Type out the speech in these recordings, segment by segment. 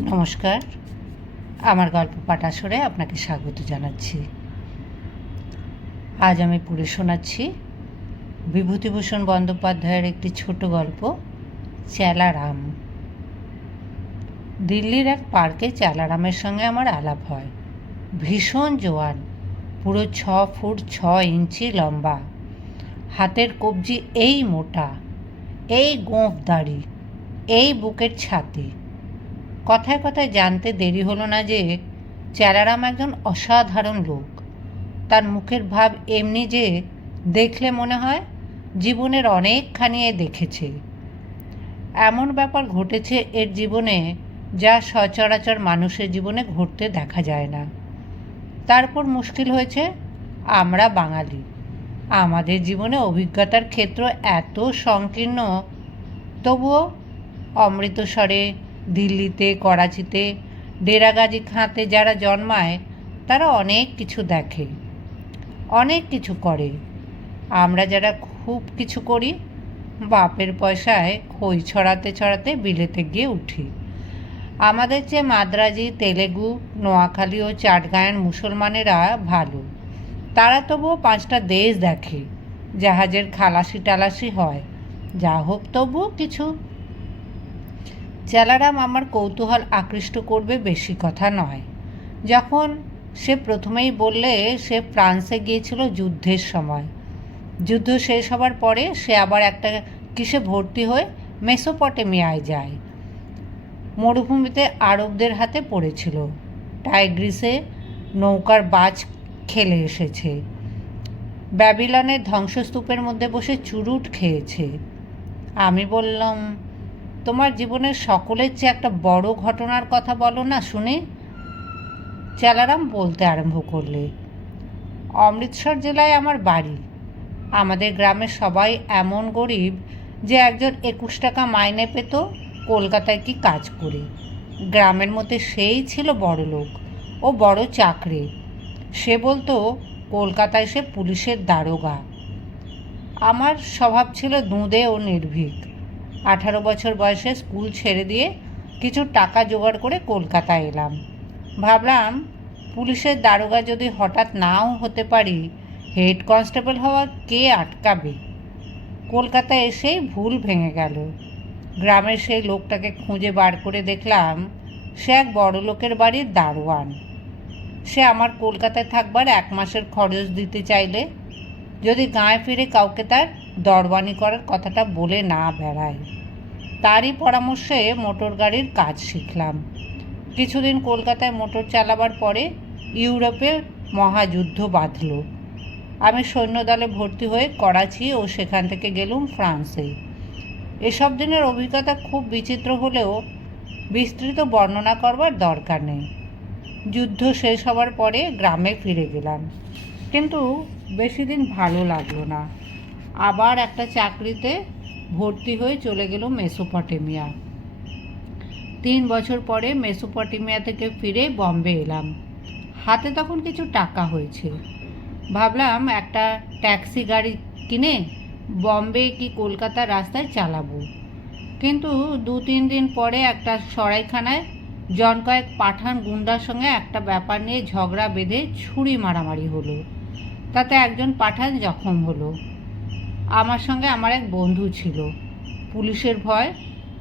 নমস্কার, আমার গল্প পাঠ আসরে আপনাকে স্বাগত জানাচ্ছি। আজ আমি পড়ে শোনাচ্ছি বিভূতিভূষণ বন্দ্যোপাধ্যায়ের একটি ছোট গল্প, চেলারাম। দিল্লির এক পার্কে চেলারামের সঙ্গে আমার আলাপ হয়। ভীষণ জোয়ান, পুরো 6 ফুট 6 ইঞ্চি লম্বা, হাতের কবজি এই মোটা, এই গোঁফ দাড়ি, এই বুকের ছাতি। কথায় কথায় জানতে দেরি হলো না যে চেলারাম একজন অসাধারণ লোক। তার মুখের ভাব এমনি যে দেখলে মনে হয় জীবনের অনেকখানি দেখেছে। এমন ব্যাপার ঘটেছে এর জীবনে যা সচরাচর মানুষের জীবনে ঘটতে দেখা যায় না। তারপর মুশকিল হয়েছে আমরা বাঙালি, আমাদের জীবনে অভিজ্ঞতার ক্ষেত্র এত সংকীর্ণ। তবুও অমৃতসরে, দিল্লিতে, করাচিতে, ডেরাগাজি খাঁতে যারা জন্মায় তারা অনেক কিছু দেখে, অনেক কিছু করে। আমরা যারা খুব কিছু করি, বাপের পয়সায় খই ছড়াতে ছড়াতে বিলেতে গিয়ে উঠি। আমাদের চেয়ে মাদ্রাজি, তেলেগু, নোয়াখালী ও চাটগাঁয়ের মুসলমানেরা ভালো। তারা তবুও 5টা দেশ দেখে, জাহাজের খালাসি টালাসি হয়, যা হোক তবুও কিছু। চেলারাম আমার কৌতূহল আকৃষ্ট করবে বেশি কথা নয়। যখন সে প্রথমেই বললে সে ফ্রান্সে গিয়েছিল যুদ্ধের সময়। যুদ্ধ শেষ হবার পরে সে আবার একটা কিসে ভর্তি হয়ে মেসোপটেমিয়ায় যায়। মরুভূমিতে আরবদের হাতে পড়েছিল, টাইগ্রিসে নৌকার বাজ খেলে এসেছে, ব্যাবিলনের ধ্বংসস্তূপের মধ্যে বসে চুরুট খেয়েছে। আমি বললাম, তোমার জীবনের সকলের চেয়ে একটা বড় ঘটনার কথা বলো না শুনে। চেলারাম বলতে আরম্ভ করলে, অমৃতসর জেলায় আমার বাড়ি। আমাদের গ্রামের সবাই এমন গরিব যে একজন 21 টাকা মাইনে পেত কলকাতায় কি কাজ করে। গ্রামের মধ্যে সেই ছিল বড় লোক ও বড় চাকরি। সে বলতো কলকাতায় সে পুলিশের দারোগা। আমার স্বভাব ছিল দুঁদে ও নির্ভীক। 18 বছর বয়সে স্কুল ছেড়ে দিয়ে কিছু টাকা জোগাড় করে কলকাতায় এলাম। ভাবলাম পুলিশের দারোগা যদি হঠাৎ নাও হতে পারি, হেড কনস্টেবল হওয়া কে আটকাবে। কলকাতায় এসেই ভুল ভেঙে গেল। গ্রামের সেই লোকটাকে খুঁজে বার করে দেখলাম সে এক বড় লোকের বাড়ির দারোয়ান। সে আমার কলকাতায় থাকবার 1 মাসের খরচ দিতে চাইলে যদি গাঁয়ে ফিরে কাউকে তার দরবানি করার কথাটা বলে না বেড়ায়। তারই পরামর্শে মোটর গাড়ির কাজ শিখলাম। কিছুদিন কলকাতায় মোটর চালাবার পরে ইউরোপে মহাযুদ্ধ বাঁধল। আমি সৈন্যদলে ভর্তি হয়ে করাচি ও সেখান থেকে গেলুম ফ্রান্সে। এসব দিনের অভিজ্ঞতা খুব বিচিত্র হলেও বিস্তৃত বর্ণনা করবার দরকার নেই। যুদ্ধ শেষ হবার পরে গ্রামে ফিরে গেলাম, কিন্তু বেশি দিন ভালো লাগলো না। আবার একটা চাকরিতে ভর্তি হয়ে চলে গেল মেসোপটেমিয়া। 3 বছর পরে মেসোপটেমিয়া থেকে ফিরে বম্বে এলাম। হাতে তখন কিছু টাকা হয়েছে। ভাবলাম একটা ট্যাক্সি গাড়ি কিনে বম্বে কি কলকাতার রাস্তায় চালাবো। কিন্তু 2-3 দিন পরে একটা সরাইখানায় জন কয়েক পাঠান গুন্ডার সঙ্গে একটা ব্যাপার নিয়ে ঝগড়া বেঁধে ছুরি মারামারি হলো। তাতে একজন পাঠান জখম হলো। আমার সঙ্গে আমার এক বন্ধু ছিল। পুলিশের ভয়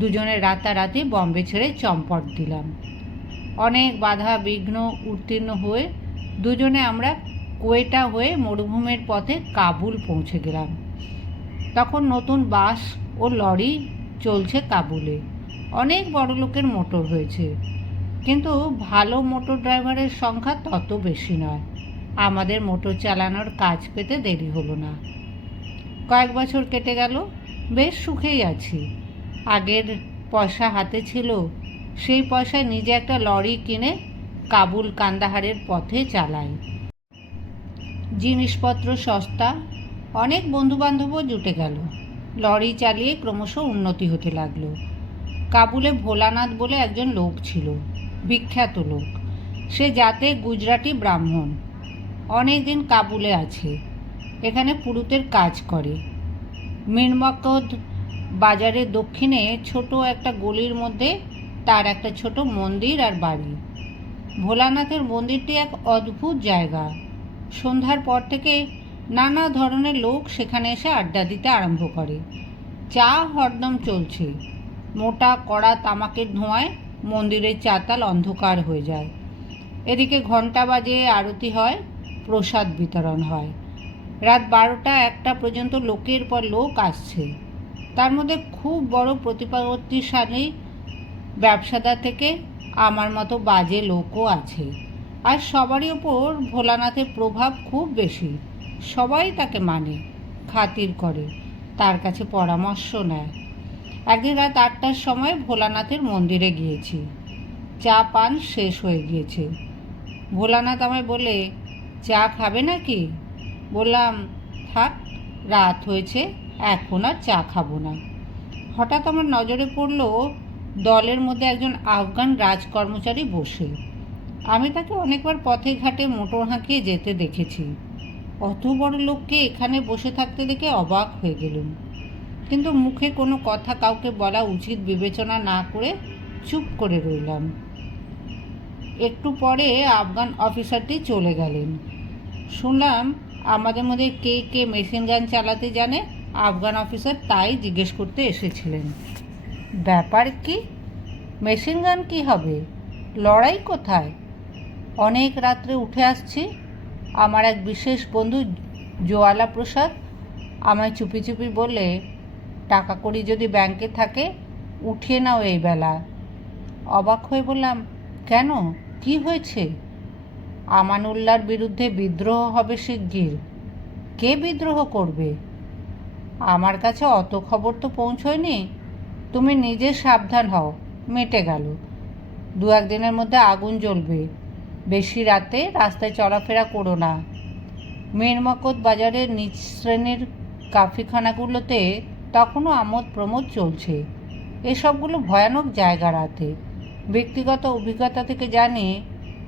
দুজনে রাতারাতি বম্বে ছেড়ে চম্পট দিলাম। অনেক বাধা বিঘ্ন উত্তীর্ণ হয়ে দুজনে আমরা কোয়েটা হয়ে মরুভূমির পথে কাবুল পৌঁছে গেলাম। তখন নতুন বাস ও লরি চলছে কাবুলে। অনেক বড় লোকের মোটর হয়েছে, কিন্তু ভালো মোটর ড্রাইভারের সংখ্যা তত বেশি নয়। আমাদের মোটর চালানোর কাজ পেতে দেরি হলো না। কয়েক বছর কেটে গেল, বেশ সুখেই আছি। আগের পয়সা হাতে ছিল, সেই পয়সায় নিজে একটা লরি কিনে কাবুল কান্দাহারের পথে চালাই। জিনিসপত্র সস্তা, অনেক বন্ধুবান্ধবও জুটে গেল। লরি চালিয়ে ক্রমশ উন্নতি হতে লাগলো। কাবুলে ভোলানাথ বলে একজন লোক ছিল, বিখ্যাত লোক। সে জাতে গুজরাটি ব্রাহ্মণ, অনেক দিন কাবুলে আছে। এখানে পুরুতের কাজ করে। মিরমক্কদ বাজারের দক্ষিণে ছোট একটা গলির মধ্যে তার একটা ছোট মন্দির আর বাড়ি। ভোলানাথের মন্দিরটি এক অদ্ভুত জায়গা। সন্ধ্যার পর থেকে নানা ধরনের লোক সেখানে এসে আড্ডা দিতে আরম্ভ করে। চা হরদম চলছে। মোটা কড়া তামাকের ধোঁয়ায় মন্দিরের চাতাল অন্ধকার হয়ে যায়। এদিকে ঘণ্টা বাজে, আরতি হয়, প্রসাদ বিতরণ হয়। রাত 12টা-1টা পর্যন্ত লোকের পর লোক আসছে। তার মধ্যে খুব বড় প্রতিপত্তিশালী ব্যবসাদার থেকে আমার মতো বাজে লোকও আছে। আর সবারই ওপর ভোলানাথের প্রভাব খুব বেশি। সবাই তাকে মানে, খাতির করে, তার কাছে পরামর্শ নেয়। একদিন রাত 8টার সময় ভোলানাথের মন্দিরে গিয়েছি। চা পান শেষ হয়ে গিয়েছে। ভোলানাথ আমায় বলে, চা খাবে নাকি? বললাম, থাক, রাত হয়েছে, এখন আর চা খাবো না। হঠাৎ আমার নজরে পড়ল দলের মধ্যে একজন আফগান রাজকর্মচারী বসে। আমি তাকে অনেকবার পথে ঘাটে মোটর হাঁকিয়ে যেতে দেখেছি। অত বড় লোককে এখানে বসে থাকতে দেখে অবাক হয়ে গেলুম, কিন্তু মুখে কোনো কথা কাউকে বলা উচিত বিবেচনা না করে চুপ করে রইলাম। একটু পরে আফগান অফিসারটি চলে গেলেন। শুনলাম আমাদের মধ্যে কে কে মেশিন গান চালাতে জানে। আফগান অফিসার তাই জিজ্ঞেস করতে এসেছিলেন। ব্যাপার কি? মেশিন গান কি হবে? লড়াই কোথায়? অনেক রাত্রে উঠে আসছি। আমার এক বিশেষ বন্ধু জোয়ালা প্রসাদ আমায় চুপি চুপি বললে, টাকা কড়ি যদি ব্যাংকে থাকে উঠিয়ে নাও এই বেলা। অবাক হয়ে বললাম, কেন, কি হয়েছে? আমানুল্লাহর বিরুদ্ধে বিদ্রোহ হবে শিগগির। কে বিদ্রোহ করবে? আমার কাছে অত খবর তো পৌঁছয়নি। তুমি নিজে সাবধান হও, মিটে গেল। 2-1 দিনের মধ্যে আগুন জ্বলবে। বেশি রাতে রাস্তায় চলাফেরা করো না। মীরমকদ বাজারের নিচ শ্রেণীর কাফিখানাগুলোতে তখনও আমোদ প্রমোদ চলছে। এসবগুলো ভয়ানক জায়গা রাতে। ব্যক্তিগত অভিজ্ঞতা থেকে জানি,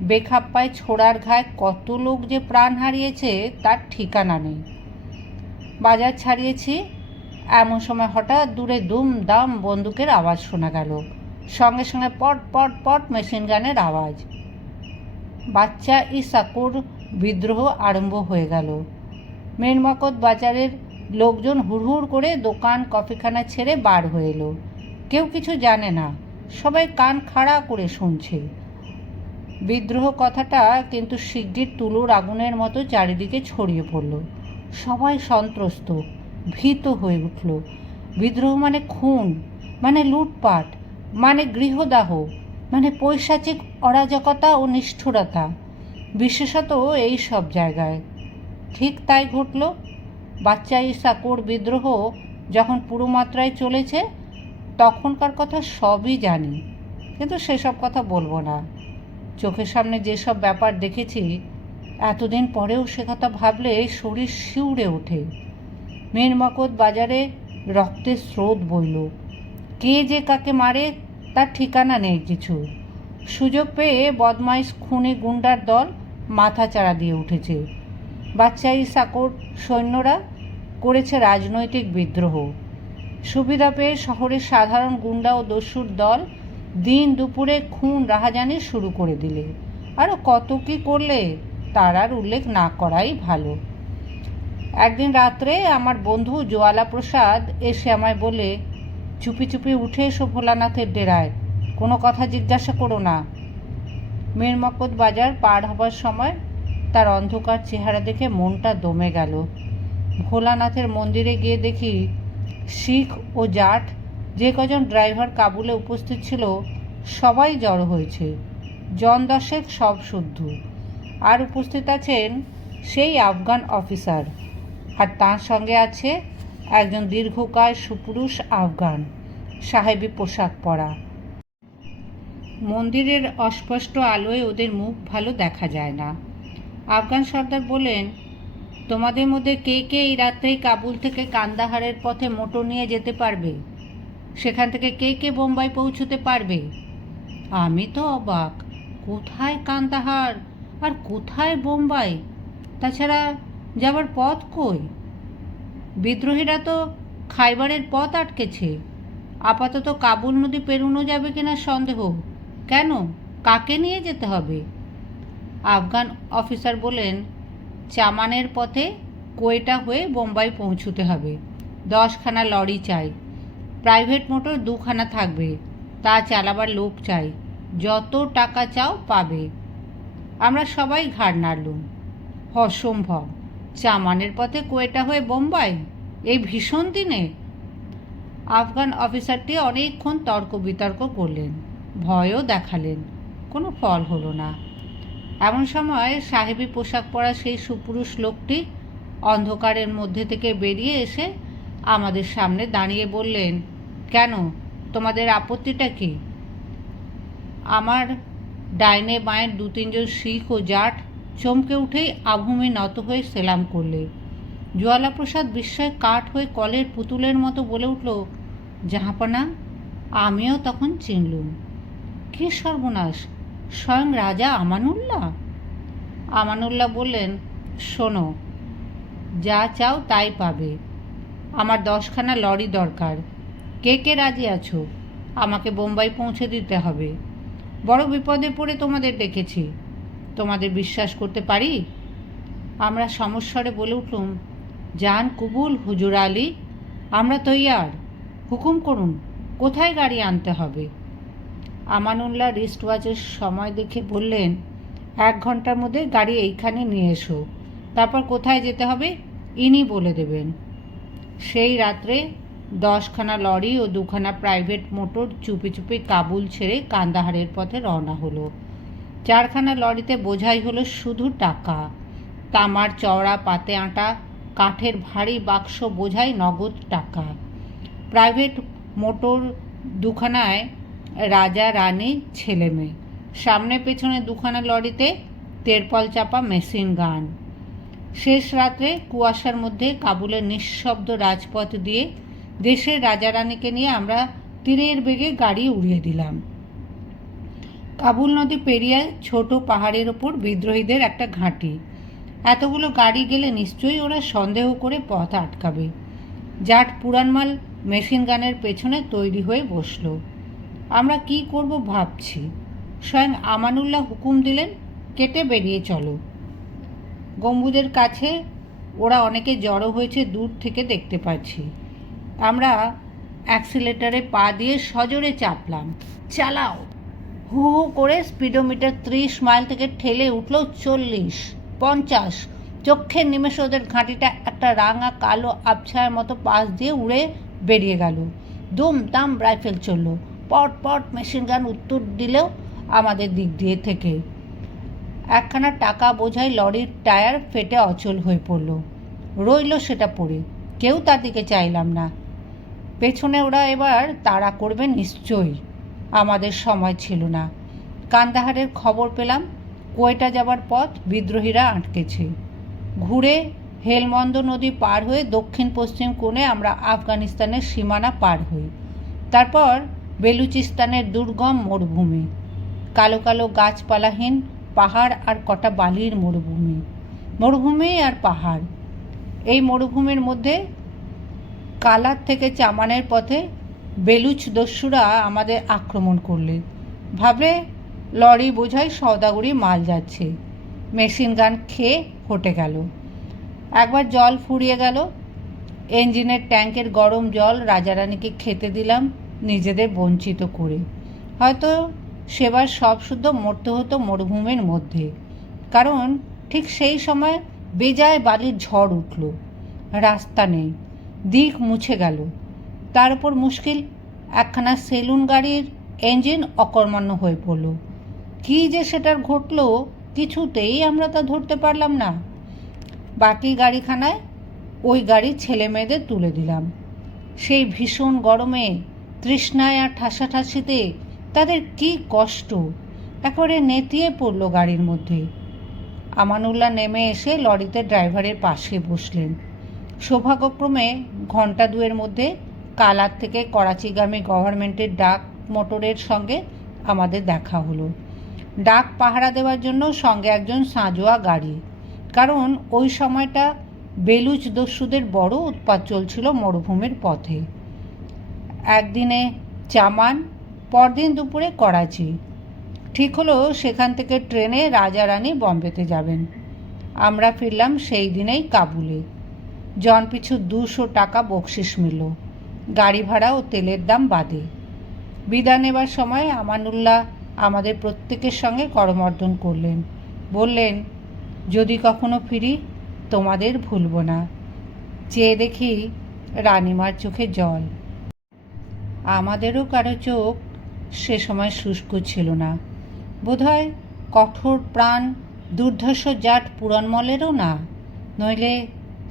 বেখাপ্পায় ছোড়ার ঘায়ে কত লোক যে প্রাণ হারিয়েছে তার ঠিকানা নেই। বাজার ছাড়িয়েছি, এমন সময় হঠাৎ দূরে দুম দাম বন্দুকের আওয়াজ শোনা গেল। সঙ্গে সঙ্গে পট পট পট মেশিন গানের আওয়াজ। বাচ্চা ইসাকুর বিদ্রোহ আরম্ভ হয়ে গেল। মীরমকদ বাজারের লোকজন হুড়হুড় করে দোকান কফিখানা ছেড়ে বার হয়ে এলো। কেউ কিছু জানে না, সবাই কান খাড়া করে শুনছে। বিদ্রোহ কথাটা কিন্তু শিগগির তুলোর আগুনের মতো চারিদিকে ছড়িয়ে পড়ল। সবাই সন্ত্রস্ত, ভীত হয়ে উঠল। বিদ্রোহ মানে খুন, মানে লুটপাট, মানে গৃহদাহ, মানে পৈশাচিক অরাজকতা ও নিষ্ঠুরতা, বিশেষত এই সব জায়গায়। ঠিক তাই ঘটল। বাচ্চা ইসাকুর বিদ্রোহ যখন পুরো মাত্রায় চলেছে তখনকার কথা সবই জানি, কিন্তু সেসব কথা বলবো না। চোখের সামনে যেসব ব্যাপার দেখেছি, এতদিন পরেও সে কথা ভাবলে শরীর শিউরে ওঠে। মীরমকদ বাজারে রক্তের স্রোত বইল। কে যে কাকে মারে তার ঠিকানা নেই কিছু। সুযোগ পেয়ে বদমাইশ খুনি গুন্ডার দল মাথাচাড়া দিয়ে উঠেছে। বাচ্চা ইসাকুর সৈন্যরা করেছে রাজনৈতিক বিদ্রোহ। সুবিধা পেয়ে শহরের সাধারণ গুন্ডা ও দস্যুর দল দিন দুপুরে খুন রাহাজানি শুরু করে দিলে। আরও কত কী করলে তার আর উল্লেখ না করাই ভালো। একদিন রাত্রে আমার বন্ধু জোয়ালা প্রসাদ এসে আমায় বলে, চুপি চুপি উঠে এসো ভোলানাথের ডেরায়, কোনো কথা জিজ্ঞাসা করো না। মীরমকদ বাজার পার হবার সময় তার অন্ধকার চেহারা দেখে মনটা দমে গেল। ভোলানাথের মন্দিরে গিয়ে দেখি শিখ ও জাট যে কজন ড্রাইভার কাবুলে উপস্থিত ছিল সবাই জড়ো হয়েছে। জন 10 সব শুদ্ধ। আর উপস্থিত আছেন সেই আফগান অফিসার, আর তার সঙ্গে আছে একজন দীর্ঘকায় সুপুরুষ আফগান, সাহেবি পোশাক পরা। মন্দিরের অস্পষ্ট আলোয় ওদের মুখ ভালো দেখা যায় না। আফগান সর্দার বলেন, তোমাদের মধ্যে কে কে এই রাত্রেই কাবুল থেকে কান্দাহারের পথে মোটর নিয়ে যেতে পারবে? সেখান থেকে কে কে বোম্বাই পৌঁছতে পারবে? আমি তো অবাক। কোথায় কান্দাহার আর কোথায় বোম্বাই? তাছাড়া যাবার পথ কই? বিদ্রোহীরা তো খাইবারের পথ আটকেছে। আপাতত কাবুল নদী পেরোনো যাবে কিনা সন্দেহ। কেন? কাকে নিয়ে যেতে হবে? আফগান অফিসার বললেন, চামানের পথে কোয়েটা হয়ে বোম্বাই পৌঁছতে হবে। 10খানা লরি চাই, প্রাইভেট মোটর 2খানা থাকবে, তা চালাবার লোক চাই। যত টাকা চাও পাবে। আমরা সবাই ঘাড় নাড়লুম। অসম্ভব! চামানের পথে কোয়েটা হয়ে বোম্বাই এই ভীষণ দিনে? আফগান অফিসারটি অনেকক্ষণ তর্ক বিতর্ক করলেন, ভয়ও দেখালেন। কোনো ফল হলো না। এমন সময় সাহেবি পোশাক পরা সেই সুপুরুষ লোকটি অন্ধকারের মধ্যে থেকে বেরিয়ে এসে আমাদের সামনে দাঁড়িয়ে বললেন, কেন, তোমাদের আপত্তিটা কি? আমার ডাইনে বাঁয়ে 2-3 শিখ ও জাট চমকে উঠেই আভূমি নত হয়ে সেলাম করলে। জ্বালাপ্রসাদ বিস্ময়ে কাঠ হয়ে কলের পুতুলের মতো বলে উঠল, জাহাঁপনা! আমিও তখন চিনলুম। কী সর্বনাশ! স্বয়ং রাজা আমানুল্লাহ! আমানুল্লাহ বললেন, শোনো, যা চাও তাই পাবে। আমার 10খানা লরি দরকার। কে কে রাজি আছো? আমাকে বোম্বাই পৌঁছে দিতে হবে। বড় বিপদে পড়ে তোমাদের ডেকেছি। তোমাদের বিশ্বাস করতে পারি? আমরা সমস্বরে বলে উঠলুম, জান কবুল হুজুর আলী, আমরা তৈয়ার। হুকুম করুন, কোথায় গাড়ি আনতে হবে? আমানুল্লাহ রিস্ট ওয়াচের সময় দেখে বললেন, 1 ঘন্টার মধ্যে গাড়ি এইখানে নিয়ে এসো। তারপর কোথায় যেতে হবে ইনি বলে দেবেন। সেই রাত্রে 10খানা লরি ও 2খানা প্রাইভেট মোটর চুপি চুপি কাবুল ছেড়ে কান্দাহারের পথে রওনা হলো। 4খানা লরিতে বোঝাই হলো শুধু টাকা। তামার চওড়া পাতে আঁটা কাঠের ভারী বাক্স বোঝাই নগদ টাকা। প্রাইভেট মোটর 2খানায় রাজা রানী ছেলে মেয়ে। সামনে পেছনে 2খানা লরিতে তেরপল চাপা মেশিন গান। শেষ রাত্রে কুয়াশার মধ্যে কাবুলের নিঃশব্দ রাজপথ দিয়ে দেশের রাজা রানীকে নিয়ে আমরা তীরের বেগে গাড়ি উড়িয়ে দিলাম। কাবুল নদী পেরিয়ে ছোট পাহাড়ের ওপর বিদ্রোহীদের একটা ঘাঁটি। এতগুলো গাড়ি গেলে নিশ্চয়ই ওরা সন্দেহ করে পথ আটকাবে। জাট পুরানমাল মেশিন গানের পেছনে তৈরি হয়ে বসল। আমরা কি করব ভাবছি। স্বয়ং আমানুল্লাহ হুকুম দিলেন, কেটে বেরিয়ে চলো। গম্বুজের কাছে ওরা অনেকে জড়ো হয়েছে, দূর থেকে দেখতে পাচ্ছি। আমরা অ্যাক্সিলেটারে পা দিয়ে সজোরে চাপলাম। চালাও! হু হু করে স্পিডোমিটার 30 মাইল থেকে ঠেলে উঠল 40, 50। চক্ষের নিমেষে ওদের ঘাঁটিটা একটা রাঙা কালো আবছায়ার মতো পাশ দিয়ে উড়ে বেরিয়ে গেল। দুম দাম রাইফেল চলল। পট পট মেশিন গান উত্তর দিলেও আমাদের দিক দিয়ে থেকে। একখানা টাকা বোঝাই লরির টায়ার ফেটে অচল হয়ে পড়ল। রইল সেটা পড়ে। কেউ তার দিকে চাইলাম না। পেছনে ওরা এবার তাড়া করবে নিশ্চয়ই। আমাদের সময় ছিল না। কান্দাহারের খবর পেলাম, কোয়েটা যাবার পথ বিদ্রোহীরা আটকেছে। ঘুরে হেলমন্দ নদী পার হয়ে দক্ষিণ পশ্চিম কোণে আমরা আফগানিস্তানের সীমানা পার হই। তারপর বেলুচিস্তানের দুর্গম মরুভূমি, কালো কালো গাছপালাহীন পাহাড় আর কটা বালির মরুভূমি। মরুভূমি আর পাহাড়। এই মরুভূমির মধ্যে কালার থেকে চামানের পথে বেলুচ দস্যুরা আমাদের আক্রমণ করলে। ভাবলে লরি বোঝাই সওদাগরি মাল যাচ্ছে। মেশিন গান খেয়ে হটে গেল। একবার জল ফুরিয়ে গেল। ইঞ্জিনের ট্যাঙ্কের গরম জল রাজারানীকে খেতে দিলাম নিজেদের বঞ্চিত করে। হয়তো সেবার সব শুদ্ধ মরতে হতো মরুভূমির মধ্যে। কারণ ঠিক সেই সময় বেজায় বালির ঝড় উঠল। রাস্তা নেই, দিক মুছে গেল। তার উপর মুশকিল, একখানা সেলুন গাড়ির ইঞ্জিন অকর্মণ্য হয়ে পড়ল। কী যে সেটার ঘটল কিছুতেই আমরা তা ধরতে পারলাম না। বাকি গাড়িখানায় ওই গাড়ির ছেলে মেয়েদের তুলে দিলাম। সেই ভীষণ গরমে, তৃষ্ণায় আর ঠাসাঠাসিতে তাদের কি কষ্ট! একেবারে নেতিয়ে পড়ল গাড়ির মধ্যে। আমানুল্লাহ নেমে এসে লরিতে ড্রাইভারের পাশে বসলেন। সৌভাগ্যক্রমে ঘণ্টা 2-এর মধ্যে কালার থেকে করাচিগামী গভর্নমেন্টের ডাক মোটরের সঙ্গে আমাদের দেখা হলো। ডাক পাহারা দেওয়ার জন্য সঙ্গে একজন সাঁজোয়া গাড়ি। কারণ ওই সময়টা বেলুচ দস্যুদের বড় উৎপাত চলছিল মরুভূমির পথে। একদিনে চামান, পরদিন দুপুরে করাচি। ঠিক হলো সেখান থেকে ট্রেনে রাজা রানী বম্বেতে যাবেন। আমরা ফিরলাম সেই দিনেই কাবুলে। জনপিছু 200 টাকা বকশিস মিলল, গাড়ি ভাড়া ও তেলের দাম বাদে। বিদায় নেবার সময় আমানুল্লাহ আমাদের প্রত্যেকের সঙ্গে করমর্দন করলেন, বললেন, যদি কখনো ফিরি তোমাদের ভুলব না। চেয়ে দেখি রানিমার চোখে জল। আমাদেরও কারো চোখ সে সময় শুষ্ক ছিল না, বোধহয় কঠোর প্রাণ দুর্ধর্ষ জাট পুরনমলেরও না, নইলে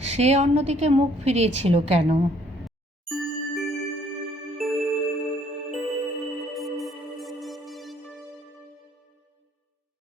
সে অন্যদিকে মুখ ফিরিয়েছিল কেন?